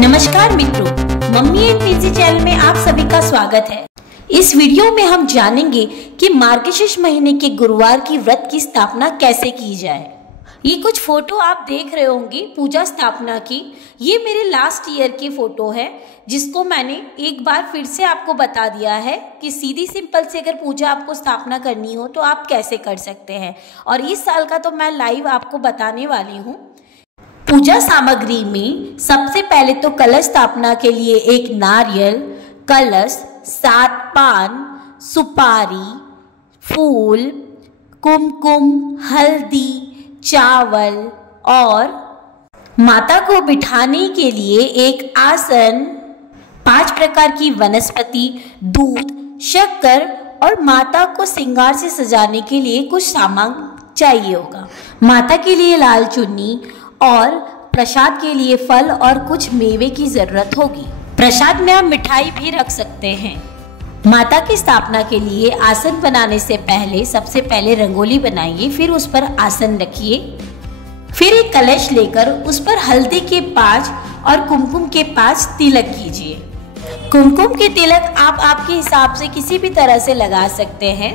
नमस्कार मित्रों, mummy and PG channel में आप सभी का स्वागत है। इस वीडियो में हम जानेंगे कि मार्गशीर्ष महीने के गुरुवार की व्रत की स्थापना कैसे की जाए। ये कुछ फोटो आप देख रहे होंगे पूजा स्थापना की। ये मेरे लास्ट ईयर की फोटो है, जिसको मैंने एक बार फिर से आपको बता दिया है कि सीधी सिंपल से अगर पूजा आपको स्थापना करनी हो तो आप कैसे कर सकते हैं। और इस साल का तो मैं लाइव आपको बताने वाली हूँ। पूजा सामग्री में सबसे पहले तो कलश स्थापना के लिए एक नारियल, कलश, 7 पान, सुपारी, फूल, कुमकुम, हल्दी, चावल और माता को बिठाने के लिए एक आसन, 5 प्रकार की वनस्पति, दूध, शक्कर और माता को श्रृंगार से सजाने के लिए कुछ सामान चाहिए होगा। माता के लिए लाल चुन्नी और प्रसाद के लिए फल और कुछ मेवे की जरूरत होगी। प्रसाद में आप मिठाई भी रख सकते हैं। माता की स्थापना के लिए आसन बनाने से पहले सबसे पहले रंगोली बनाइए, फिर उस पर आसन रखिए। फिर एक कलश लेकर उस पर हल्दी के 5 और कुमकुम के 5 तिलक कीजिए। कुमकुम के तिलक आप आपके हिसाब से किसी भी तरह से लगा सकते हैं।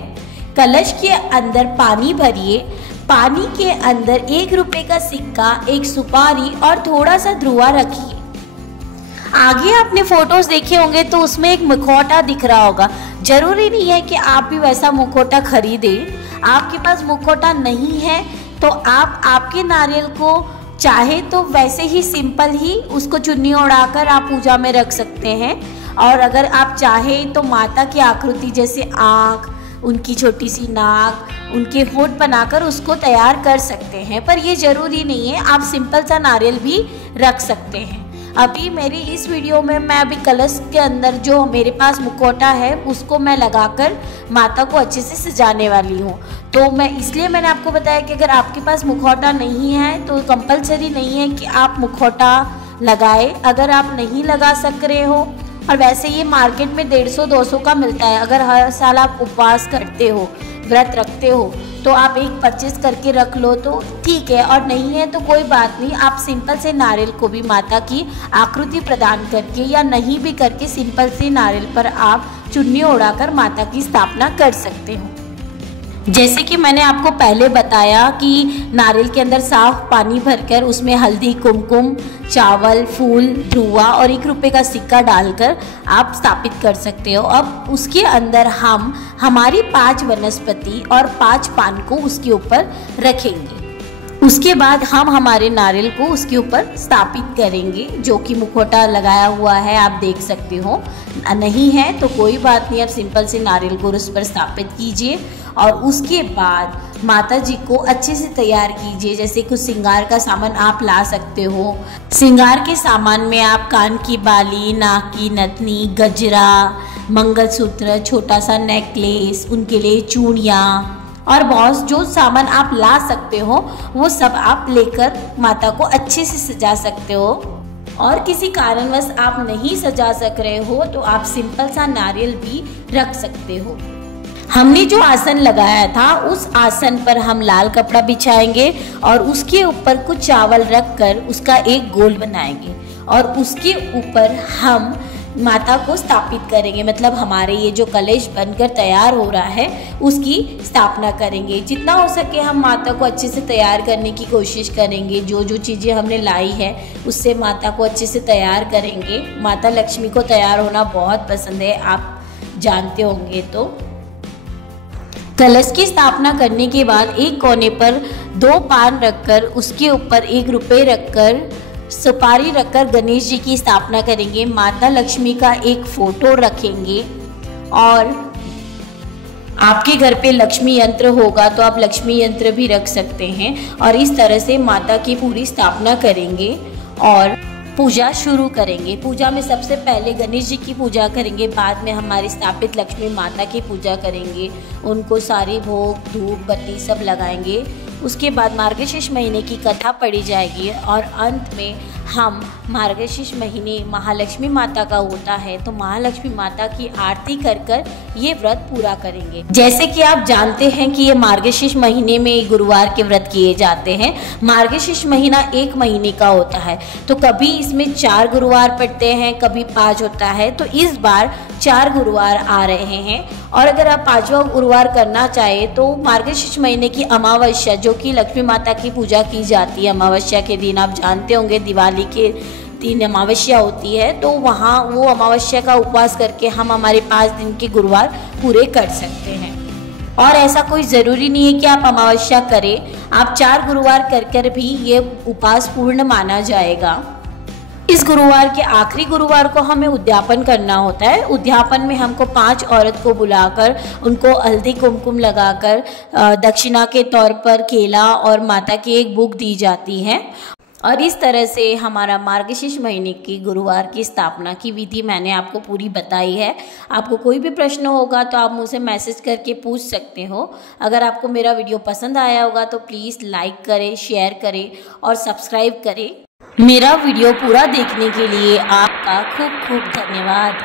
कलश के अंदर पानी भरिए। पानी के अंदर 1 रुपए का सिक्का, एक सुपारी और थोड़ा सा ध्रुवा रखिए। आगे आपने फोटोज देखे होंगे तो उसमें एक मुखौटा दिख रहा होगा। जरूरी नहीं है कि आप भी वैसा मुखौटा खरीदें। आपके पास मुखौटा नहीं है तो आप आपके नारियल को चाहे तो वैसे ही सिंपल ही उसको चुन्नी उड़ाकर आप पूजा में रख सकते हैं। और अगर आप चाहें तो माता की आकृति जैसे आँख, उनकी छोटी सी नाक, उनके होंठ बनाकर उसको तैयार कर सकते हैं। पर ये ज़रूरी नहीं है, आप सिंपल सा नारियल भी रख सकते हैं। अभी मेरी इस वीडियो में मैं अभी कलश के अंदर जो मेरे पास मुखौटा है उसको मैं लगाकर माता को अच्छे से सजाने वाली हूँ। तो इसलिए मैंने आपको बताया कि अगर आपके पास मुखौटा नहीं है तो कंपलसरी नहीं है कि आप मुखौटा लगाए। अगर आप नहीं लगा सक रहे हो, और वैसे ये मार्केट में 150-200 का मिलता है। अगर हर साल आप उपवास करते हो, व्रत रखते हो, तो आप एक परचेज करके रख लो तो ठीक है, और नहीं है तो कोई बात नहीं। आप सिंपल से नारियल को भी माता की आकृति प्रदान करके या नहीं भी करके सिंपल से नारियल पर आप चुन्नी उड़ाकर माता की स्थापना कर सकते हो। जैसे कि मैंने आपको पहले बताया कि नारियल के अंदर साफ पानी भरकर उसमें हल्दी, कुमकुम, चावल, फूल, ध्रुवा और 1 रुपए का सिक्का डालकर आप स्थापित कर सकते हो। अब उसके अंदर हम हमारी 5 वनस्पति और 5 पान को उसके ऊपर रखेंगे। उसके बाद हम हमारे नारियल को उसके ऊपर स्थापित करेंगे, जो कि मुखौटा लगाया हुआ है आप देख सकते हो। नहीं है तो कोई बात नहीं, आप सिंपल से नारियल को उस पर स्थापित कीजिए। और उसके बाद माता जी को अच्छे से तैयार कीजिए। जैसे कुछ श्रृंगार का सामान आप ला सकते हो। श्रृंगार के सामान में आप कान की बाली, नाक की नथनी, गजरा, मंगलसूत्र, छोटा सा नेकलेस, उनके लिए चूड़ियाँ और बहुत जो सामान आप ला सकते हो वो सब आप लेकर माता को अच्छे से सजा सकते हो। और किसी कारणवश आप नहीं सजा सक रहे हो तो आप सिंपल सा नारियल भी रख सकते हो। हमने जो आसन लगाया था उस आसन पर हम लाल कपड़ा बिछाएंगे और उसके ऊपर कुछ चावल रखकर उसका एक गोल बनाएंगे और उसके ऊपर हम माता को स्थापित करेंगे। मतलब हमारे ये जो कलश बनकर तैयार हो रहा है उसकी स्थापना करेंगे। जितना हो सके हम माता को अच्छे से तैयार करने की कोशिश करेंगे। जो जो चीज़ें हमने लाई है उससे माता को अच्छे से तैयार करेंगे। माता लक्ष्मी को तैयार होना बहुत पसंद है, आप जानते होंगे। तो कलश की स्थापना करने के बाद एक कोने पर 2 पान रखकर उसके ऊपर 1 रुपए रखकर सुपारी रखकर गणेश जी की स्थापना करेंगे। माता लक्ष्मी का एक फोटो रखेंगे और आपके घर पे लक्ष्मी यंत्र होगा तो आप लक्ष्मी यंत्र भी रख सकते हैं। और इस तरह से माता की पूरी स्थापना करेंगे और पूजा शुरू करेंगे। पूजा में सबसे पहले गणेश जी की पूजा करेंगे, बाद में हमारी स्थापित लक्ष्मी माता की पूजा करेंगे। उनको सारी भोग, धूप, बत्ती सब लगाएंगे। उसके बाद मार्गशीर्ष महीने की कथा पढ़ी जाएगी और अंत में हम मार्गशीर्ष महीने महालक्ष्मी माता का होता है तो महालक्ष्मी माता की आरती कर कर ये व्रत पूरा करेंगे। जैसे कि आप जानते हैं कि ये मार्गशीर्ष महीने में गुरुवार के व्रत किए जाते हैं। मार्गशीर्ष महीना 1 महीने का होता है, तो कभी इसमें 4 गुरुवार पड़ते हैं, कभी 5 होता है। तो इस बार 4 गुरुवार आ रहे हैं। और अगर आप 5वां गुरुवार करना चाहे तो मार्गशीर्ष महीने की अमावस्या, जो कि लक्ष्मी माता की पूजा की जाती है, अमावस्या के दिन आप जानते होंगे दिवाली के दिन अमावस्या होती है, तो वहाँ वो अमावस्या का उपवास करके हम हमारे 5 दिन के गुरुवार पूरे कर सकते हैं। और ऐसा कोई ज़रूरी नहीं है कि आप अमावस्या करें, आप 4 गुरुवार कर कर भी ये उपवास पूर्ण माना जाएगा। इस गुरुवार के आखिरी गुरुवार को हमें उद्यापन करना होता है। उद्यापन में हमको 5 औरत को बुलाकर उनको हल्दी कुमकुम लगाकर दक्षिणा के तौर पर केला और माता की एक बुक दी जाती है। और इस तरह से हमारा मार्गशीर्ष महीने की गुरुवार की स्थापना की विधि मैंने आपको पूरी बताई है। आपको कोई भी प्रश्न होगा तो आप मुझसे मैसेज करके पूछ सकते हो। अगर आपको मेरा वीडियो पसंद आया होगा तो प्लीज़ लाइक करें, शेयर करें और सब्सक्राइब करें। मेरा वीडियो पूरा देखने के लिए आपका खूब खूब धन्यवाद।